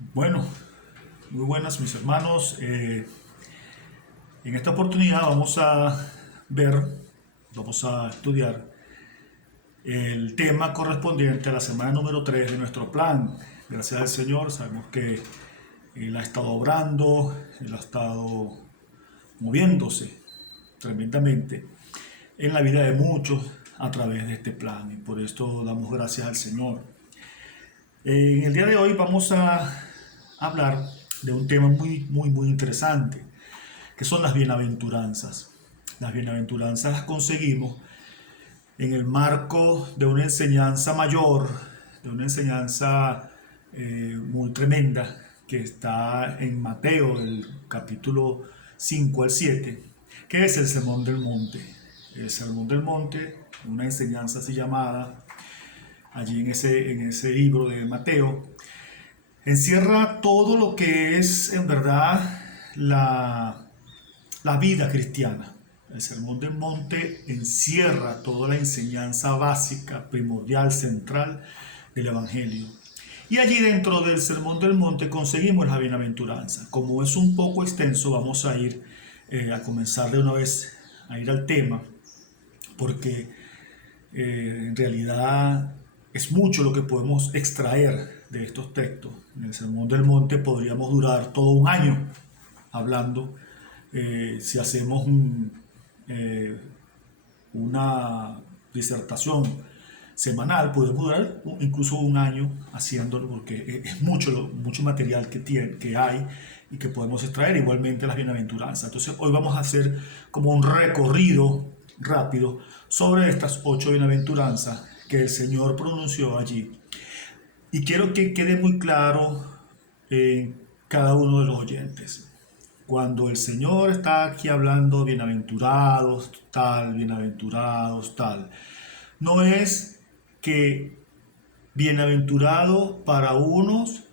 Bueno, muy buenas mis hermanos. En esta oportunidad ver, vamos a estudiar el tema correspondiente a la semana número 3 de nuestro plan. Gracias al Señor, sabemos que Él ha estado obrando, Él ha estado moviéndose tremendamente en la vida de muchos a través de este plan y por esto damos gracias al Señor. En el día de hoy vamos a hablar de un tema muy interesante, que son las bienaventuranzas. Las bienaventuranzas las conseguimos en el marco de una enseñanza mayor, de una enseñanza muy tremenda que está en Mateo, del capítulo 5 al 7, que es el Sermón del Monte. El Sermón del Monte, una enseñanza así llamada, allí en ese libro de Mateo, encierra todo lo que es en verdad la vida cristiana. El Sermón del Monte encierra toda la enseñanza básica, primordial, central del Evangelio. Y allí dentro del Sermón del Monte conseguimos la bienaventuranza. Como es un poco extenso, vamos a ir a comenzar de una vez a ir al tema, porque en realidad es mucho lo que podemos extraer de estos textos. En el Sermón del Monte podríamos durar todo un año hablando. Si hacemos eh, una disertación semanal, podemos durar incluso un año haciéndolo, porque es mucho material que hay y que podemos extraer, igualmente las bienaventuranzas. Entonces hoy vamos a hacer como un recorrido rápido sobre estas 8 bienaventuranzas que el Señor pronunció allí. Y quiero que quede muy claro en cada uno de los oyentes. Cuando el Señor está aquí hablando bienaventurados, tal, no es que bienaventurado para unos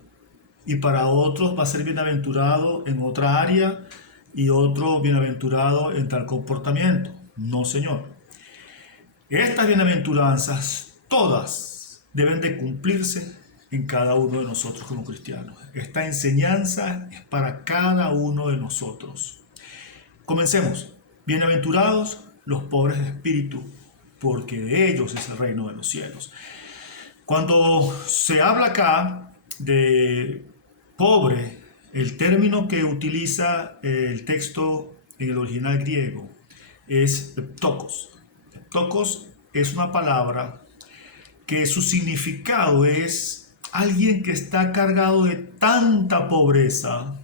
y para otros va a ser bienaventurado en otra área y otro bienaventurado en tal comportamiento. No, Señor. Estas bienaventuranzas, todas, deben de cumplirse en cada uno de nosotros como cristianos. Esta enseñanza es para cada uno de nosotros. Comencemos. Bienaventurados los pobres de espíritu, porque de ellos es el reino de los cielos. Cuando se habla acá de pobre, el término que utiliza el texto en el original griego es ptokos. Ptokos es una palabra que su significado es alguien que está cargado de tanta pobreza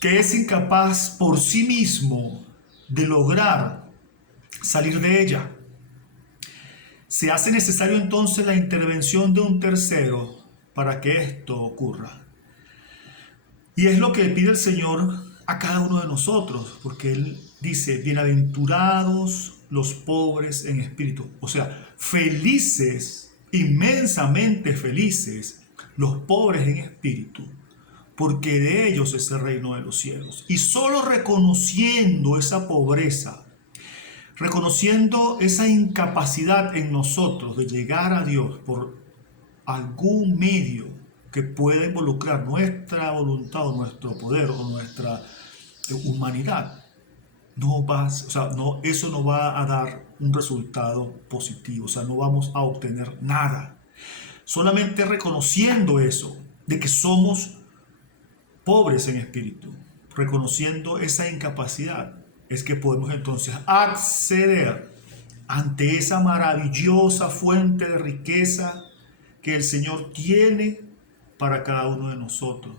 que es incapaz por sí mismo de lograr salir de ella. Se hace necesario entonces la intervención de un tercero para que esto ocurra. Y es lo que pide el Señor a cada uno de nosotros, porque Él dice, bienaventurados los pobres en espíritu. O sea, felices, inmensamente felices, los pobres en espíritu, porque de ellos es el reino de los cielos. Y solo reconociendo esa pobreza, reconociendo esa incapacidad en nosotros de llegar a Dios por algún medio que pueda involucrar nuestra voluntad o nuestro poder o nuestra humanidad, eso no va a dar un resultado positivo, o sea, no vamos a obtener nada. Solamente reconociendo eso, de que somos pobres en espíritu, reconociendo esa incapacidad, es que podemos entonces acceder ante esa maravillosa fuente de riqueza que el Señor tiene para cada uno de nosotros.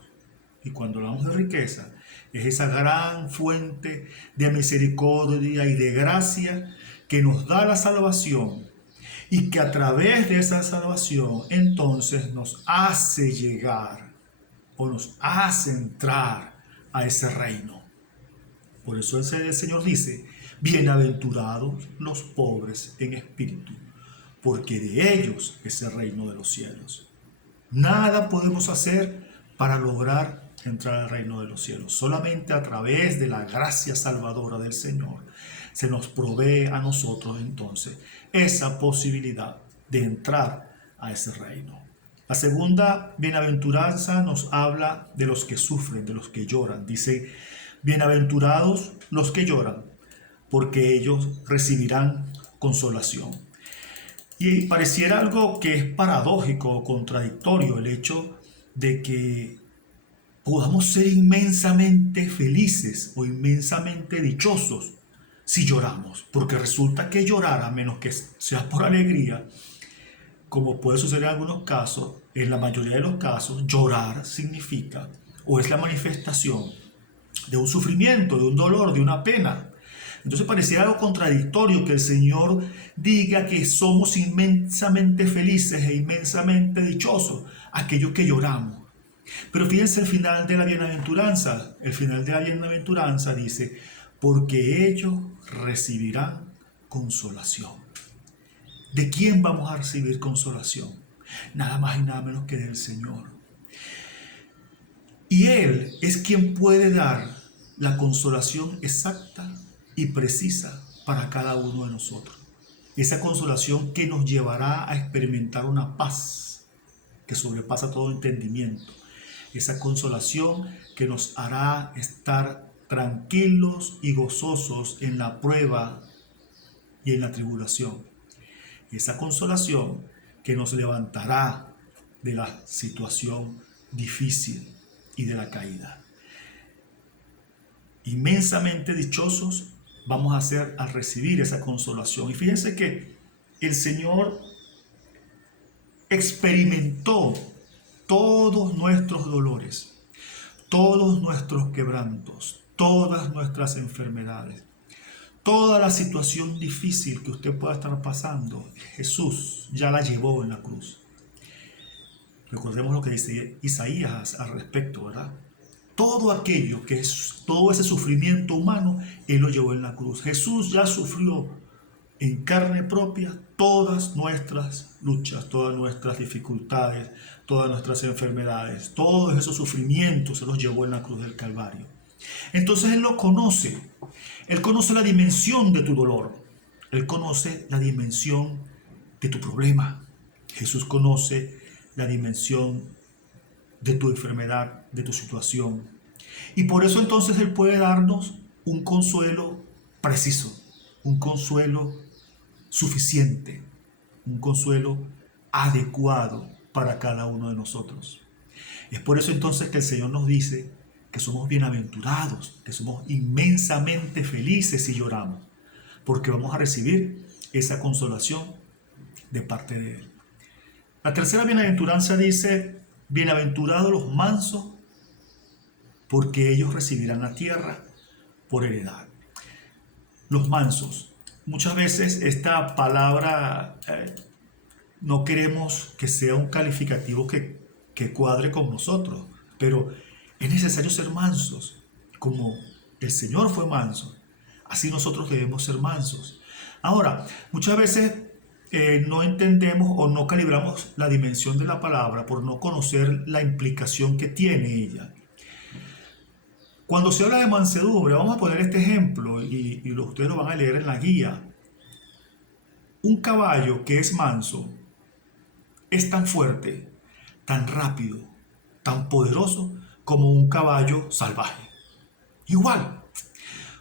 Y cuando hablamos de riqueza, es esa gran fuente de misericordia y de gracia que nos da la salvación y que a través de esa salvación entonces nos hace llegar o nos hace entrar a ese reino. Por eso el Señor dice, bienaventurados los pobres en espíritu, porque de ellos es el reino de los cielos. Nada podemos hacer para lograr entrar al reino de los cielos. Solamente a través de la gracia salvadora del Señor se nos provee a nosotros entonces esa posibilidad de entrar a ese reino. La segunda bienaventuranza nos habla de los que sufren, de los que lloran. Dice, bienaventurados los que lloran, porque ellos recibirán consolación. Y pareciera algo que es paradójico o contradictorio el hecho de que podamos ser inmensamente felices o inmensamente dichosos si lloramos, porque resulta que llorar, a menos que sea por alegría, como puede suceder en algunos casos, en la mayoría de los casos, llorar significa o es la manifestación de un sufrimiento, de un dolor, de una pena. Entonces parecía algo contradictorio que el Señor diga que somos inmensamente felices e inmensamente dichosos, aquellos que lloramos. Pero fíjense el final de la bienaventuranza. El final de la bienaventuranza dice, porque ellos recibirán consolación. ¿De quién vamos a recibir consolación? Nada más y nada menos que del Señor. Y Él es quien puede dar la consolación exacta y precisa para cada uno de nosotros. Esa consolación que nos llevará a experimentar una paz que sobrepasa todo entendimiento. Esa consolación que nos hará estar tranquilos y gozosos en la prueba y en la tribulación. Esa consolación que nos levantará de la situación difícil y de la caída. Inmensamente dichosos vamos a ser al recibir esa consolación. Y fíjense que el Señor experimentó todos nuestros dolores, todos nuestros quebrantos, todas nuestras enfermedades, toda la situación difícil que usted pueda estar pasando. Jesús ya la llevó en la cruz. Recordemos lo que dice Isaías al respecto, ¿verdad? Todo aquello que es, todo ese sufrimiento humano, Él lo llevó en la cruz. Jesús ya sufrió en carne propia todas nuestras luchas, todas nuestras dificultades, todas nuestras enfermedades, todos esos sufrimientos se los llevó en la cruz del Calvario. Entonces Él lo conoce. Él conoce la dimensión de tu dolor. Él conoce la dimensión de tu problema. Jesús conoce la dimensión de tu enfermedad, de tu situación. Y por eso entonces Él puede darnos un consuelo preciso, un consuelo suficiente, un consuelo adecuado para cada uno de nosotros. Es por eso entonces que el Señor nos dice que somos bienaventurados, que somos inmensamente felices si lloramos, porque vamos a recibir esa consolación de parte de Él. La tercera bienaventuranza dice, bienaventurados los mansos, porque ellos recibirán la tierra por heredad. Los mansos. Muchas veces esta palabra no queremos que sea un calificativo que cuadre con nosotros, pero es necesario ser mansos, como el Señor fue manso, así nosotros debemos ser mansos. Ahora, muchas veces no entendemos o no calibramos la dimensión de la palabra por no conocer la implicación que tiene ella. Cuando se habla de mansedumbre, vamos a poner este ejemplo y ustedes lo van a leer en la guía. Un caballo que es manso es tan fuerte, tan rápido, tan poderoso como un caballo salvaje. Igual,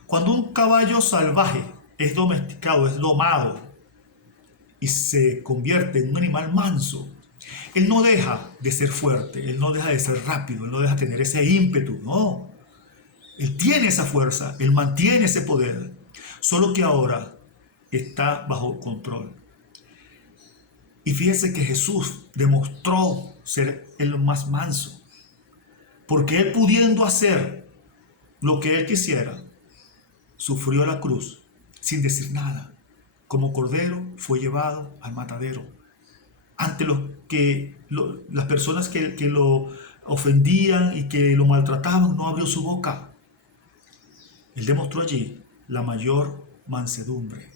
cuando un caballo salvaje es domesticado, es domado y se convierte en un animal manso, él no deja de ser fuerte, él no deja de ser rápido, él no deja de tener ese ímpetu, no. Él tiene esa fuerza, él mantiene ese poder, solo que ahora está bajo control. Y fíjense que Jesús demostró ser el más manso, porque él pudiendo hacer lo que él quisiera, sufrió la cruz sin decir nada. Como cordero fue llevado al matadero. Ante las personas que lo ofendían y que lo maltrataban, no abrió su boca. Él demostró allí la mayor mansedumbre.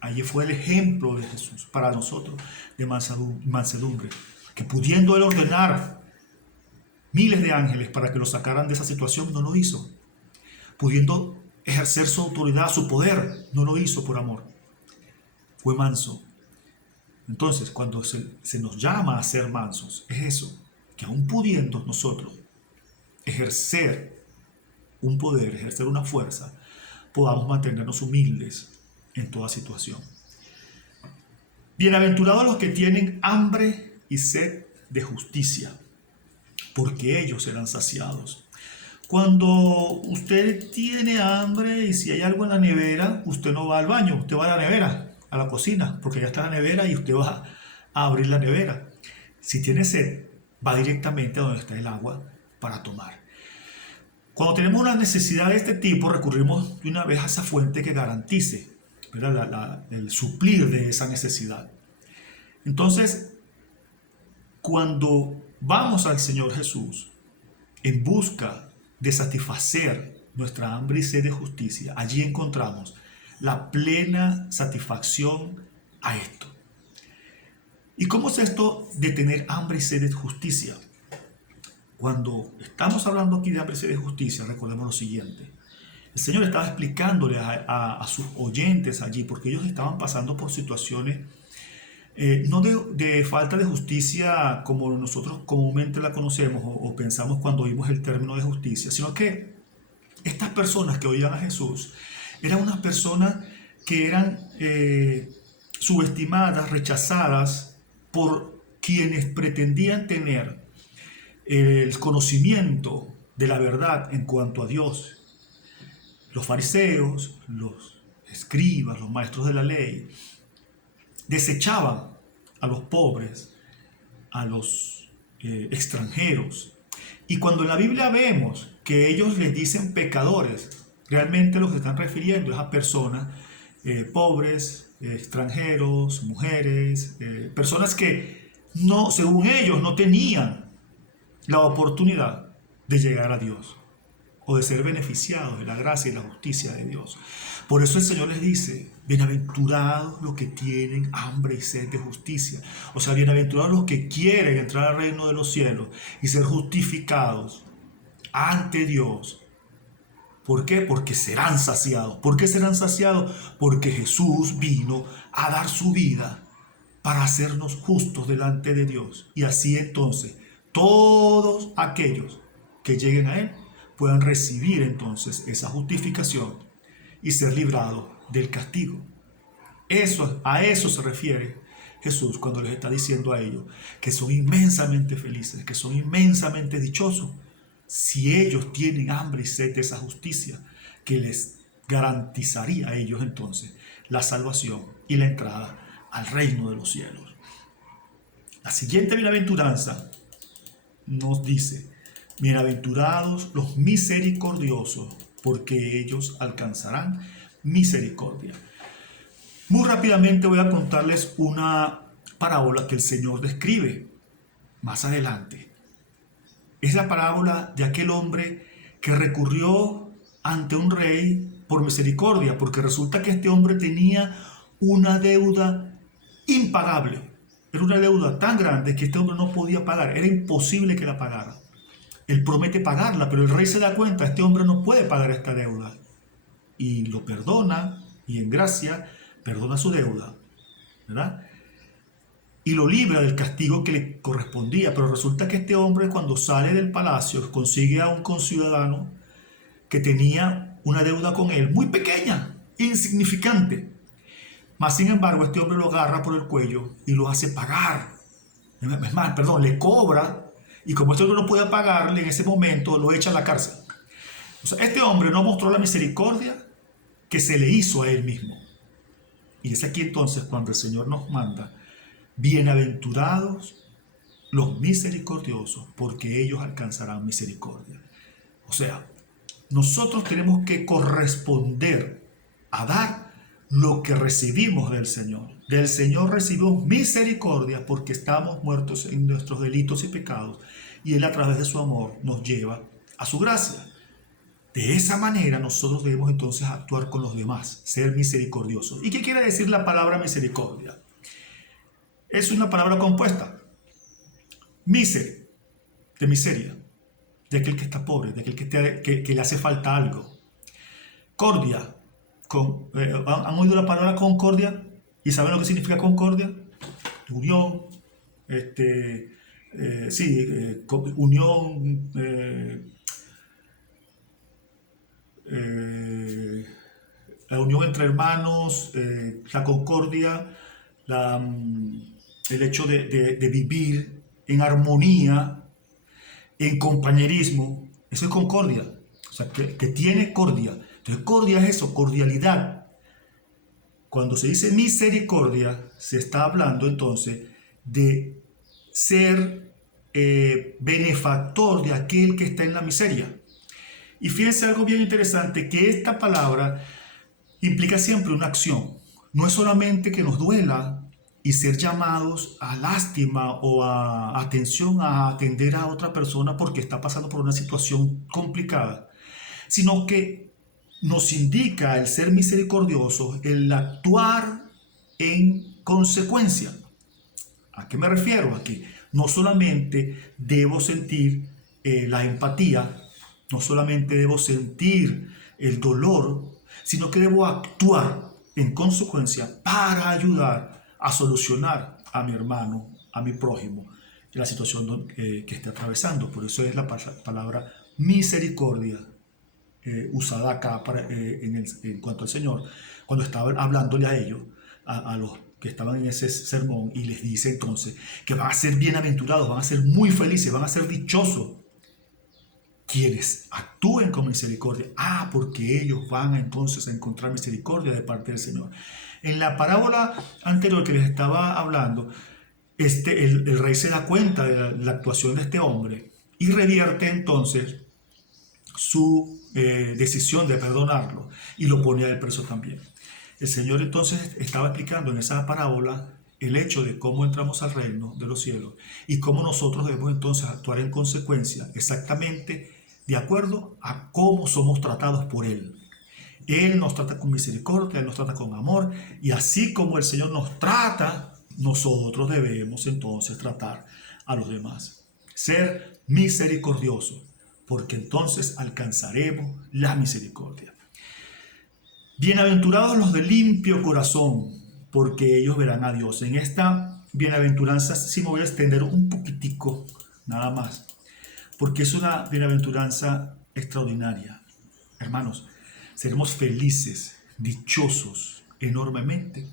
Allí fue el ejemplo de Jesús para nosotros de mansedumbre. Que pudiendo él ordenar miles de ángeles para que lo sacaran de esa situación, no lo hizo. Pudiendo ejercer su autoridad, su poder, no lo hizo por amor. Fue manso. Entonces, cuando se nos llama a ser mansos, es eso, que aún pudiendo nosotros ejercer un poder, ejercer una fuerza, podamos mantenernos humildes en toda situación. Bienaventurados los que tienen hambre y sed de justicia, porque ellos serán saciados. Cuando usted tiene hambre y si hay algo en la nevera, usted no va al baño, usted va a la nevera, a la cocina, porque ya está la nevera y usted va a abrir la nevera. Si tiene sed, va directamente a donde está el agua para tomar. Cuando tenemos una necesidad de este tipo, recurrimos de una vez a esa fuente que garantice, ¿verdad? El suplir de esa necesidad. Entonces, cuando vamos al Señor Jesús en busca de satisfacer nuestra hambre y sed de justicia, allí encontramos la plena satisfacción a esto. ¿Y cómo es esto de tener hambre y sed de justicia? Cuando estamos hablando aquí de hambre y sed de justicia, recordemos lo siguiente. El Señor estaba explicándole a sus oyentes allí, porque ellos estaban pasando por situaciones no de falta de justicia como nosotros comúnmente la conocemos o pensamos cuando oímos el término de justicia, sino que estas personas que oían a Jesús eran unas personas que eran subestimadas, rechazadas por quienes pretendían tener el conocimiento de la verdad en cuanto a Dios. Los fariseos, los escribas, los maestros de la ley, desechaban a los pobres, a los extranjeros. Y cuando en la Biblia vemos que ellos les dicen pecadores, realmente lo que se están refiriendo es a personas pobres, extranjeros, mujeres, personas que no, según ellos, no tenían la oportunidad de llegar a Dios o de ser beneficiados de la gracia y la justicia de Dios. Por eso el Señor les dice, bienaventurados los que tienen hambre y sed de justicia. O sea, bienaventurados los que quieren entrar al reino de los cielos y ser justificados ante Dios. ¿Por qué? Porque serán saciados. ¿Por qué serán saciados? Porque Jesús vino a dar su vida para hacernos justos delante de Dios. Y así entonces, todos aquellos que lleguen a Él puedan recibir entonces esa justificación y ser librados del castigo. A eso se refiere Jesús cuando les está diciendo a ellos que son inmensamente felices, que son inmensamente dichosos, si ellos tienen hambre y sed de esa justicia que les garantizaría a ellos entonces la salvación y la entrada al reino de los cielos. La siguiente bienaventuranza nos dice: bienaventurados los misericordiosos, porque ellos alcanzarán misericordia. Muy rápidamente voy a contarles una parábola que el Señor describe más adelante. Es la parábola de aquel hombre que recurrió ante un rey por misericordia, porque resulta que este hombre tenía una deuda impagable. Era una deuda tan grande que este hombre no podía pagar, era imposible que la pagara. Él promete pagarla, pero el rey se da cuenta, este hombre no puede pagar esta deuda. Y lo perdona, y en gracia perdona su deuda, ¿verdad? Y lo libra del castigo que le correspondía. Pero resulta que este hombre, cuando sale del palacio, consigue a un conciudadano que tenía una deuda con él muy pequeña, insignificante. Mas sin embargo, este hombre lo agarra por el cuello y lo hace pagar. Es más, perdón, le cobra. Y como este hombre no puede pagarle en ese momento, lo echa a la cárcel. O sea, este hombre no mostró la misericordia que se le hizo a él mismo. Y es aquí entonces cuando el Señor nos manda: bienaventurados los misericordiosos, porque ellos alcanzarán misericordia. O sea, nosotros tenemos que corresponder a dar lo que recibimos del Señor. Del Señor recibimos misericordia porque estamos muertos en nuestros delitos y pecados, y Él a través de su amor nos lleva a su gracia. De esa manera nosotros debemos entonces actuar con los demás, ser misericordiosos. ¿Y qué quiere decir la palabra misericordia? Es una palabra compuesta. Miser, de miseria, de aquel que está pobre, de aquel que le hace falta algo. Cordia, ¿han oído la palabra concordia? ¿Y saben lo que significa concordia? unión, unión, eh, la unión entre hermanos, la concordia, el hecho de vivir en armonía, en compañerismo. Eso es concordia. O sea, que tiene cordia. Entonces, cordia es eso, cordialidad. Cuando se dice misericordia, se está hablando entonces de ser benefactor de aquel que está en la miseria. Y fíjense algo bien interesante, que esta palabra implica siempre una acción. No es solamente que nos duela y ser llamados a lástima o a atención a atender a otra persona porque está pasando por una situación complicada, sino que nos indica el ser misericordioso, el actuar en consecuencia. ¿A qué me refiero? A que no solamente debo sentir la empatía, no solamente debo sentir el dolor, sino que debo actuar en consecuencia para ayudar a solucionar a mi hermano, a mi prójimo, en la situación que esté atravesando. Por eso es la palabra misericordia usada acá en cuanto al Señor, cuando estaba hablándole a ellos, a los que estaban en ese sermón, y les dice entonces que van a ser bienaventurados, van a ser muy felices, van a ser dichosos quienes actúen con misericordia. Porque ellos van entonces a encontrar misericordia de parte del Señor. En la parábola anterior que les estaba hablando, el rey se da cuenta de la actuación de este hombre y revierte entonces su decisión de perdonarlo y lo ponía de preso también. El Señor entonces estaba explicando en esa parábola el hecho de cómo entramos al reino de los cielos y cómo nosotros debemos entonces actuar en consecuencia, exactamente de acuerdo a cómo somos tratados por Él. Él nos trata con misericordia, Él nos trata con amor, y así como el Señor nos trata, nosotros debemos entonces tratar a los demás. Ser misericordioso, porque entonces alcanzaremos la misericordia. Bienaventurados los de limpio corazón, porque ellos verán a Dios. En esta bienaventuranza sí me voy a extender un poquitico, nada más, porque es una bienaventuranza extraordinaria. Hermanos, seremos felices, dichosos enormemente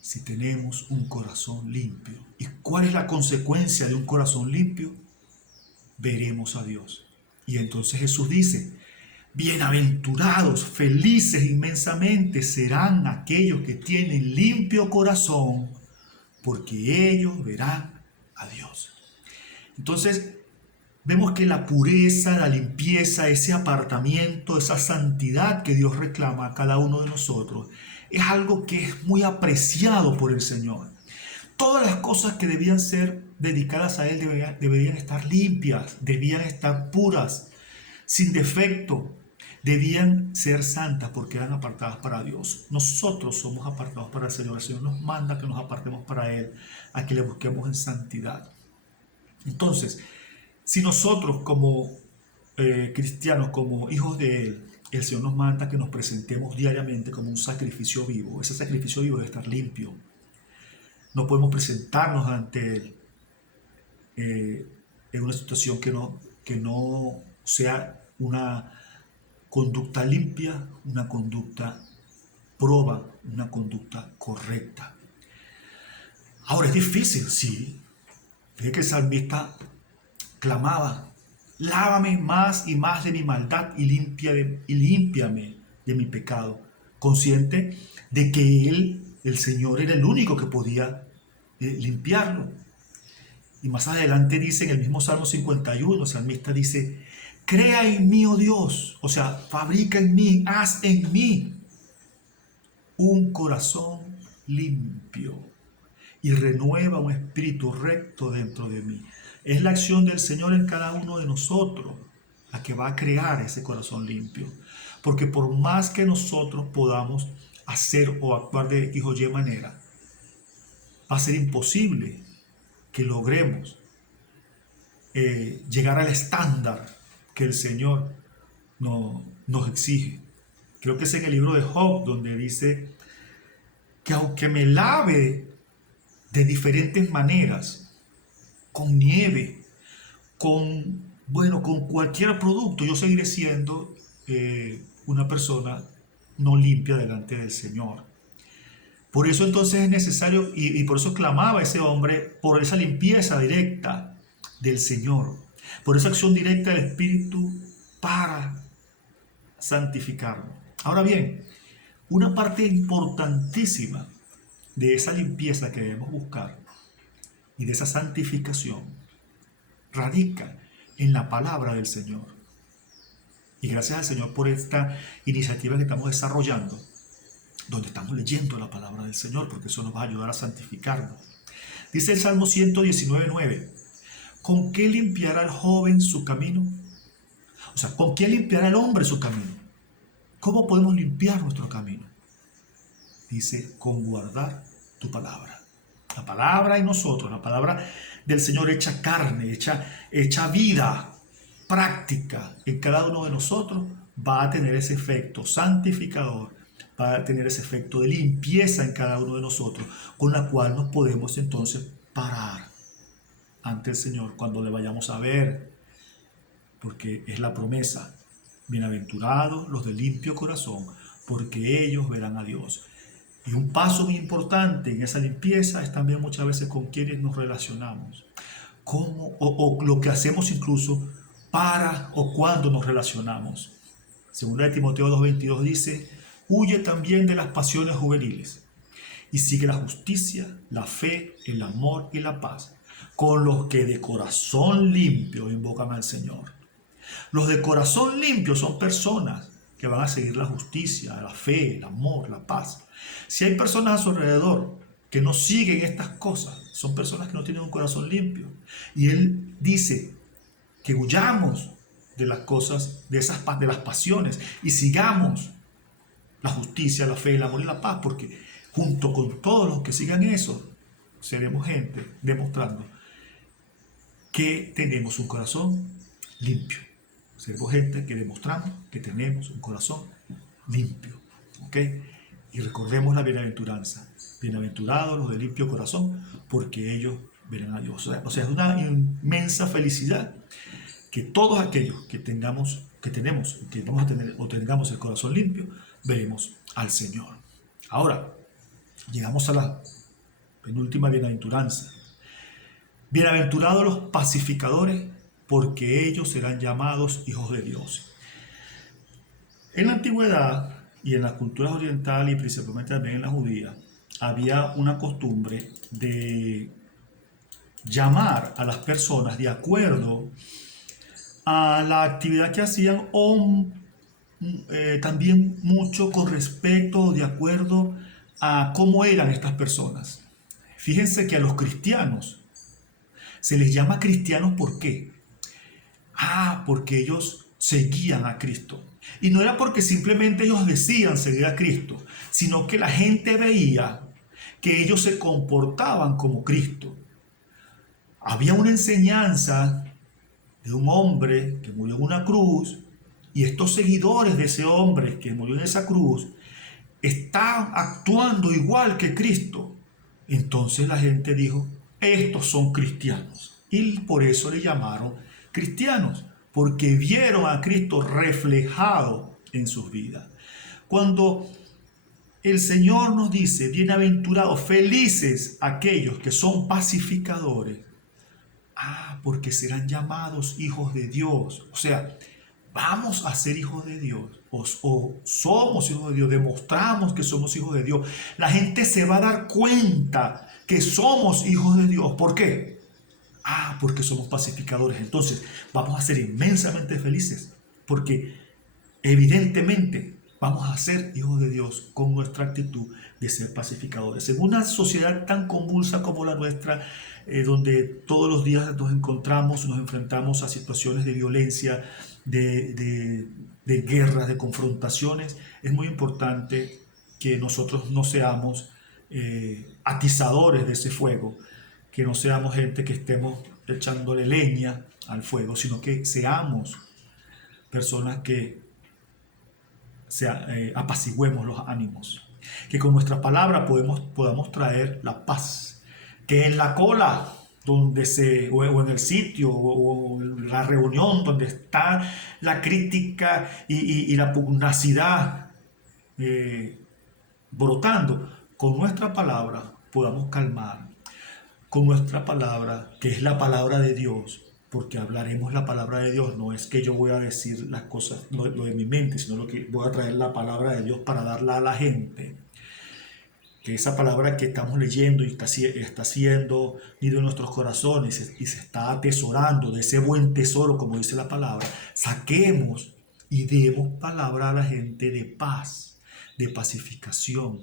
si tenemos un corazón limpio. ¿Y cuál es la consecuencia de un corazón limpio? Veremos a Dios. Y entonces Jesús dice: bienaventurados, felices inmensamente serán aquellos que tienen limpio corazón, porque ellos verán a Dios. Entonces, vemos que la pureza, la limpieza, ese apartamiento, esa santidad que Dios reclama a cada uno de nosotros, es algo que es muy apreciado por el Señor. Todas las cosas que debían ser dedicadas a Él deberían estar limpias, debían estar puras, sin defecto, debían ser santas porque eran apartadas para Dios. Nosotros somos apartados para el Señor. El Señor nos manda que nos apartemos para Él, a que le busquemos en santidad. Entonces, si nosotros como cristianos, como hijos de Él, el Señor nos manda que nos presentemos diariamente como un sacrificio vivo. Ese sacrificio vivo debe estar limpio. No podemos presentarnos ante Él en una situación que no sea una conducta limpia, una conducta proba, una conducta correcta. Ahora es difícil, sí. Fíjate que el salmista clamaba: lávame más y más de mi maldad y límpiame de mi pecado, consciente de que Él, el Señor, era el único que podía limpiarlo. Y más adelante dice en el mismo Salmo 51, el salmista dice: crea en mí, oh Dios, o sea, fabrica en mí, haz en mí un corazón limpio y renueva un espíritu recto dentro de mí. Es la acción del Señor en cada uno de nosotros la que va a crear ese corazón limpio. Porque por más que nosotros podamos hacer o actuar de X o Y manera, va a ser imposible que logremos llegar al estándar que el Señor nos exige. Creo que es en el libro de Job donde dice que aunque me lave de diferentes maneras, con nieve, con cualquier producto, yo seguiré siendo una persona no limpia delante del Señor. Por eso entonces es necesario, y por eso clamaba ese hombre, por esa limpieza directa del Señor, por esa acción directa del Espíritu para santificarnos. Ahora bien, una parte importantísima de esa limpieza que debemos buscar y de esa santificación radica en la palabra del Señor. Y gracias al Señor por esta iniciativa que estamos desarrollando, donde estamos leyendo la palabra del Señor, porque eso nos va a ayudar a santificarnos. Dice el Salmo 119:9, ¿con qué limpiará el joven su camino? O sea, ¿con qué limpiará el hombre su camino? ¿Cómo podemos limpiar nuestro camino? Dice, con guardar tu palabra. La palabra en nosotros, la palabra del Señor hecha carne, hecha vida, práctica en cada uno de nosotros, va a tener ese efecto santificador, va a tener ese efecto de limpieza en cada uno de nosotros, con la cual nos podemos entonces parar ante el Señor cuando le vayamos a ver, porque es la promesa. Bienaventurados los de limpio corazón, porque ellos verán a Dios. Y un paso muy importante en esa limpieza es también muchas veces con quienes nos relacionamos. Cómo, o lo que hacemos incluso para o cuando nos relacionamos. Segunda de Timoteo 2:22 dice, huye también de las pasiones juveniles y sigue la justicia, la fe, el amor y la paz, con los que de corazón limpio invocan al Señor. Los de corazón limpio son personas que van a seguir la justicia, la fe, el amor, la paz. Si hay personas a su alrededor que no siguen estas cosas, son personas que no tienen un corazón limpio. Y él dice que huyamos de las cosas, de las pasiones, y sigamos la justicia, la fe, el amor y la paz, porque junto con todos los que sigan eso, seremos gente demostrando que tenemos un corazón limpio. Seremos gente que demostramos que tenemos un corazón limpio. ¿Ok? Y recordemos la bienaventuranza. Bienaventurados los de limpio corazón, porque ellos verán a Dios. O sea, es una inmensa felicidad que todos aquellos que tenemos, que vamos a tener o tengamos el corazón limpio, veremos al Señor. Ahora, llegamos a la penúltima bienaventuranza. Bienaventurados los pacificadores, porque ellos serán llamados hijos de Dios. En la antigüedad y en las culturas orientales y principalmente también en la judía, había una costumbre de llamar a las personas de acuerdo a la actividad que hacían o también mucho con respecto de acuerdo a cómo eran estas personas. Fíjense que a los cristianos se les llama cristianos, ¿por qué? Porque ellos seguían a Cristo. Y no era porque simplemente ellos decían seguir a Cristo, sino que la gente veía que ellos se comportaban como Cristo. Había una enseñanza de un hombre que murió en una cruz, y estos seguidores de ese hombre que murió en esa cruz están actuando igual que Cristo. Entonces la gente dijo, estos son cristianos. Y por eso le llamaron cristianos, porque vieron a Cristo reflejado en sus vidas. Cuando el Señor nos dice, bienaventurados, felices aquellos que son pacificadores, porque serán llamados hijos de Dios. O sea, vamos a ser hijos de Dios, o somos hijos de Dios, demostramos que somos hijos de Dios. La gente se va a dar cuenta que somos hijos de Dios. ¿Por qué? Porque somos pacificadores. Entonces vamos a ser inmensamente felices, porque evidentemente vamos a ser hijos de Dios con nuestra actitud de ser pacificadores. En una sociedad tan convulsa como la nuestra, donde todos los días nos enfrentamos a situaciones de violencia, de guerras, de confrontaciones, es muy importante que nosotros no seamos atizadores de ese fuego, que no seamos gente que estemos echándole leña al fuego, sino que seamos personas que apaciguemos los ánimos, que con nuestra palabra podamos traer la paz, que en la cola o en el sitio o en la reunión donde está la crítica y la pugnacidad eh, brotando, con nuestra palabra podamos calmar, con nuestra palabra, que es la palabra de Dios, porque hablaremos la palabra de Dios, no es que yo voy a decir las cosas, lo de mi mente, sino lo que voy a traer la palabra de Dios para darla a la gente. Que esa palabra que estamos leyendo y está siendo nido en nuestros corazones y se está atesorando de ese buen tesoro, como dice la palabra, saquemos y demos palabra a la gente de paz, de pacificación,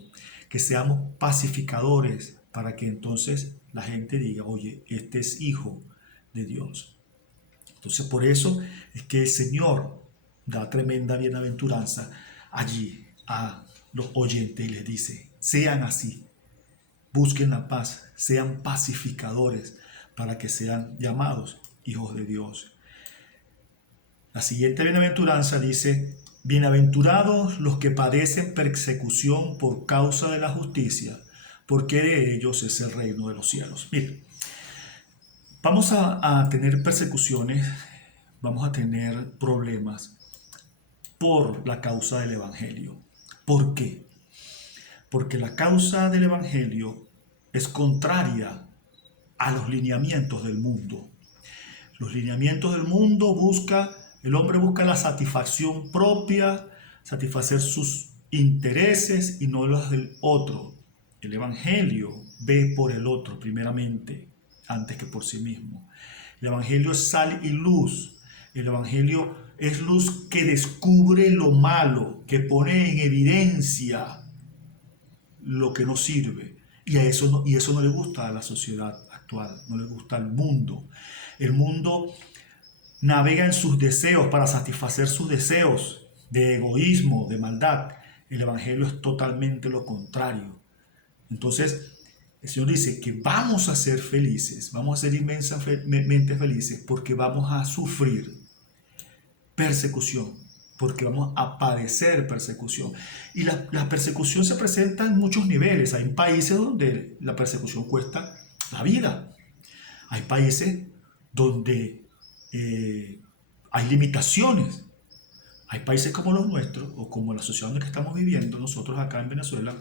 que seamos pacificadores para que entonces la gente diga, oye, este es hijo de Dios. Entonces por eso es que el Señor da tremenda bienaventuranza allí a los oyentes y les dice, sean así, busquen la paz, sean pacificadores para que sean llamados hijos de Dios. La siguiente bienaventuranza dice, bienaventurados los que padecen persecución por causa de la justicia, porque de ellos es el reino de los cielos. Mire, vamos a tener persecuciones, vamos a tener problemas por la causa del Evangelio. ¿Por qué? Porque la causa del Evangelio es contraria a los lineamientos del mundo. Los lineamientos del mundo el hombre busca la satisfacción propia, satisfacer sus intereses y no los del otro. El Evangelio ve por el otro primeramente, antes que por sí mismo. El Evangelio es sal y luz. El Evangelio es luz que descubre lo malo, que pone en evidencia lo que no sirve. Y eso no le gusta a la sociedad actual, no le gusta al mundo. El mundo navega en sus deseos para satisfacer sus deseos de egoísmo, de maldad. El Evangelio es totalmente lo contrario. Entonces, el Señor dice que vamos a ser felices, vamos a ser inmensamente felices porque vamos a sufrir persecución, porque vamos a padecer persecución. Y la persecución se presenta en muchos niveles. Hay países donde la persecución cuesta la vida. Hay países donde hay limitaciones. Hay países como los nuestros, o como la sociedad en la que estamos viviendo nosotros acá en Venezuela,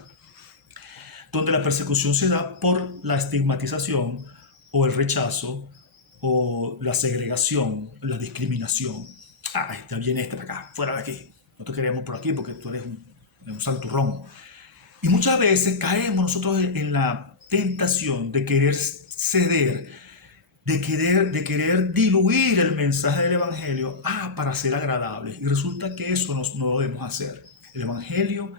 donde la persecución se da por la estigmatización o el rechazo o la segregación, la discriminación. Ah, está bien para acá, fuera de aquí. No te queremos por aquí porque tú eres un santurrón. Y muchas veces caemos nosotros en la tentación de querer ceder, de querer diluir el mensaje del Evangelio para ser agradables. Y resulta que eso no lo debemos hacer. El Evangelio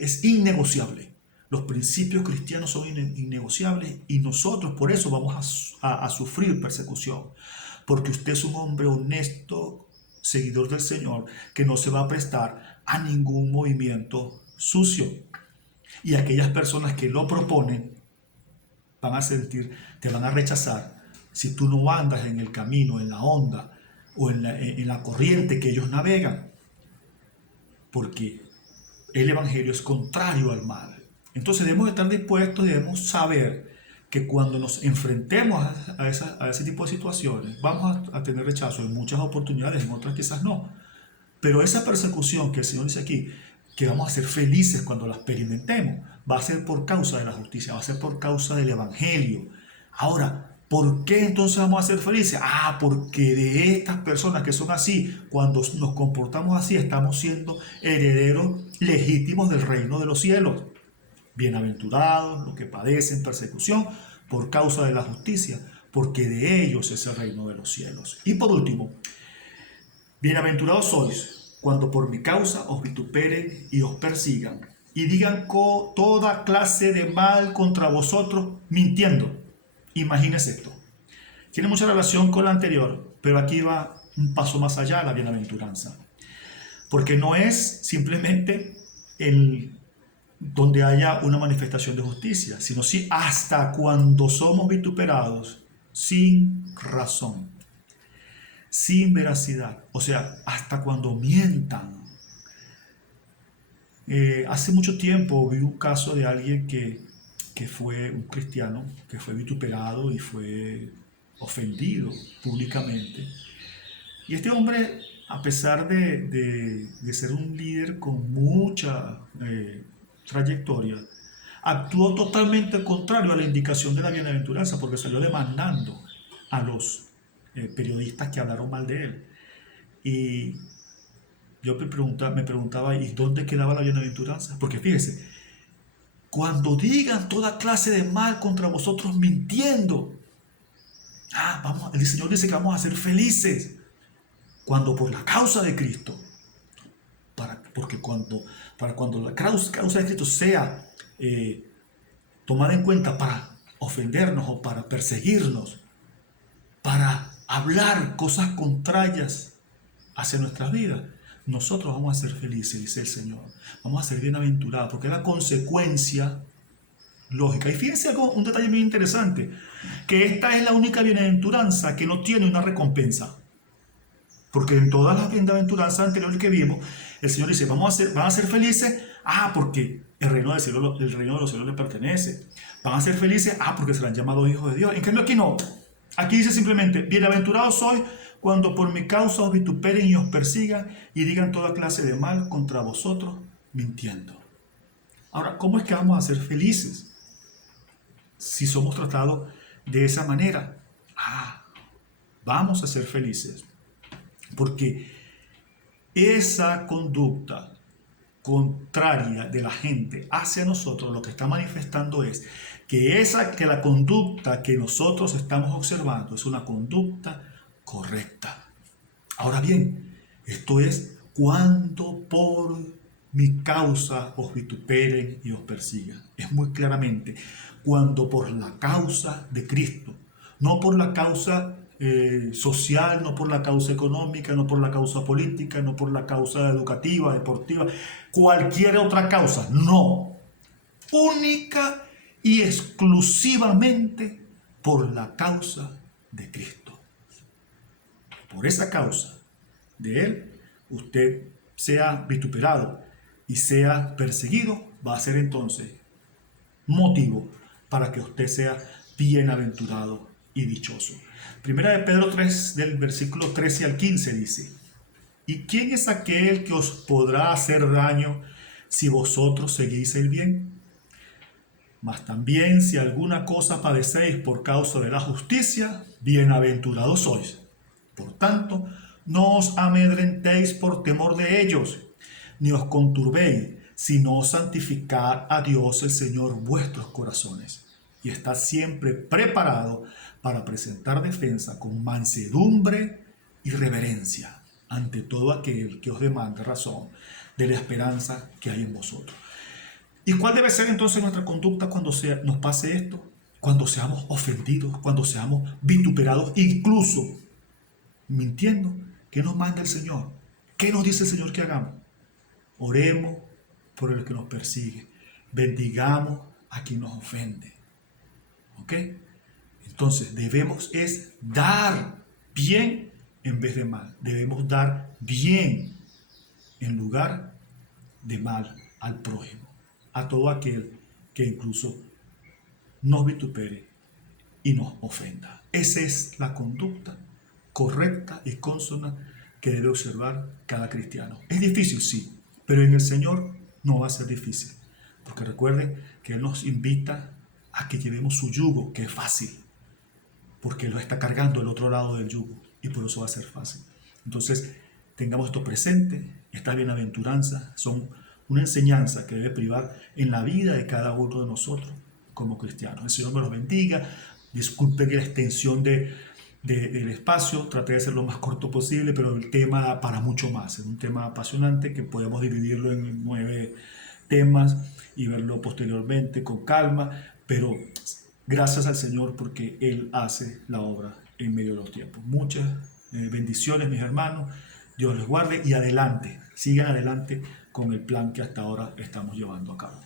es innegociable. Los principios cristianos son innegociables y nosotros por eso vamos a sufrir persecución. Porque usted es un hombre honesto, seguidor del Señor, que no se va a prestar a ningún movimiento sucio. Y aquellas personas que lo proponen te van a rechazar si tú no andas en el camino, en la onda o en la corriente que ellos navegan. Porque el Evangelio es contrario al mal. Entonces debemos estar dispuestos, debemos saber que cuando nos enfrentemos a ese tipo de situaciones, vamos a tener rechazo en muchas oportunidades, en otras quizás no. Pero esa persecución que el Señor dice aquí, que vamos a ser felices cuando la experimentemos, va a ser por causa de la justicia, va a ser por causa del Evangelio. Ahora, ¿por qué entonces vamos a ser felices? Porque de estas personas que son así, cuando nos comportamos así, estamos siendo herederos legítimos del reino de los cielos. Bienaventurados los que padecen persecución por causa de la justicia, porque de ellos es el reino de los cielos. Y por último, bienaventurados sois cuando por mi causa os vituperen y os persigan y digan toda clase de mal contra vosotros mintiendo. Imagínense esto. Tiene mucha relación con la anterior, pero aquí va un paso más allá la bienaventuranza. Porque no es simplemente donde haya una manifestación de justicia, sino sí hasta cuando somos vituperados sin razón, sin veracidad, o sea, hasta cuando mientan. Hace mucho tiempo vi un caso de alguien que que fue un cristiano, que fue vituperado y fue ofendido públicamente. Y este hombre, a pesar de ser un líder con mucha trayectoria, actuó totalmente contrario a la indicación de la bienaventuranza, porque salió demandando a los periodistas que hablaron mal de él. Y yo me preguntaba, ¿y dónde quedaba la bienaventuranza? Porque fíjese, cuando digan toda clase de mal contra vosotros mintiendo, el Señor dice que vamos a ser felices cuando por la causa de Cristo, para cuando la causa de Cristo sea tomada en cuenta para ofendernos o para perseguirnos, para hablar cosas contrarias hacia nuestras vidas, nosotros vamos a ser felices, dice el Señor. Vamos a ser bienaventurados, porque es la consecuencia lógica. Y fíjense un detalle muy interesante, que esta es la única bienaventuranza que no tiene una recompensa. Porque en todas las bienaventuranzas anteriores que vimos, el Señor dice, van a ser felices, porque el reino de los cielos les pertenece. Van a ser felices, porque serán llamados hijos de Dios. En cambio aquí no. Aquí dice simplemente, bienaventurados sois cuando por mi causa os vituperen y os persigan y digan toda clase de mal contra vosotros, mintiendo. Ahora, ¿cómo es que vamos a ser felices si somos tratados de esa manera? Vamos a ser felices porque esa conducta contraria de la gente hacia nosotros lo que está manifestando es que la conducta que nosotros estamos observando es una conducta correcta. Ahora bien, esto es cuando por mi causa os vituperen y os persigan. Es muy claramente cuando por la causa de Cristo, no por la causa social, no por la causa económica, no por la causa política, no por la causa educativa, deportiva, cualquier otra causa, no. Única y exclusivamente por la causa de Cristo. Por esa causa de Él, usted sea vituperado y sea perseguido, va a ser entonces motivo para que usted sea bienaventurado y dichoso. Primera de Pedro 3, del versículo 13 al 15 dice, ¿y quién es aquel que os podrá hacer daño si vosotros seguís el bien? Mas también si alguna cosa padecéis por causa de la justicia, bienaventurados sois. Por tanto, no os amedrentéis por temor de ellos, ni os conturbéis, sino santificad a Dios el Señor vuestros corazones, y estad siempre preparado para presentar defensa con mansedumbre y reverencia ante todo aquel que os demande razón de la esperanza que hay en vosotros. ¿Y cuál debe ser entonces nuestra conducta cuando nos pase esto? Cuando seamos ofendidos, cuando seamos vituperados, incluso mintiendo. ¿Qué nos manda el Señor? ¿Qué nos dice el Señor que hagamos? Oremos por el que nos persigue. Bendigamos a quien nos ofende. ¿Ok? Entonces debemos es dar bien en vez de mal. Debemos dar bien en lugar de mal al prójimo, a todo aquel que incluso nos vitupere y nos ofenda. Esa es la conducta correcta y consona que debe observar cada cristiano. Es difícil, sí, pero en el Señor no va a ser difícil, porque recuerden que Él nos invita a que llevemos su yugo, que es fácil, porque Él lo está cargando el otro lado del yugo, y por eso va a ser fácil. Entonces, tengamos esto presente. Estas bienaventuranzas son una enseñanza que debe privar en la vida de cada uno de nosotros como cristianos. El Señor me los bendiga. Disculpe que la extensión del espacio, traté de ser lo más corto posible, pero el tema da para mucho más. Es un tema apasionante que podemos dividirlo en 9 temas y verlo posteriormente con calma, pero gracias al Señor porque Él hace la obra en medio de los tiempos. Muchas bendiciones, mis hermanos. Dios les guarde y adelante, sigan adelante con el plan que hasta ahora estamos llevando a cabo.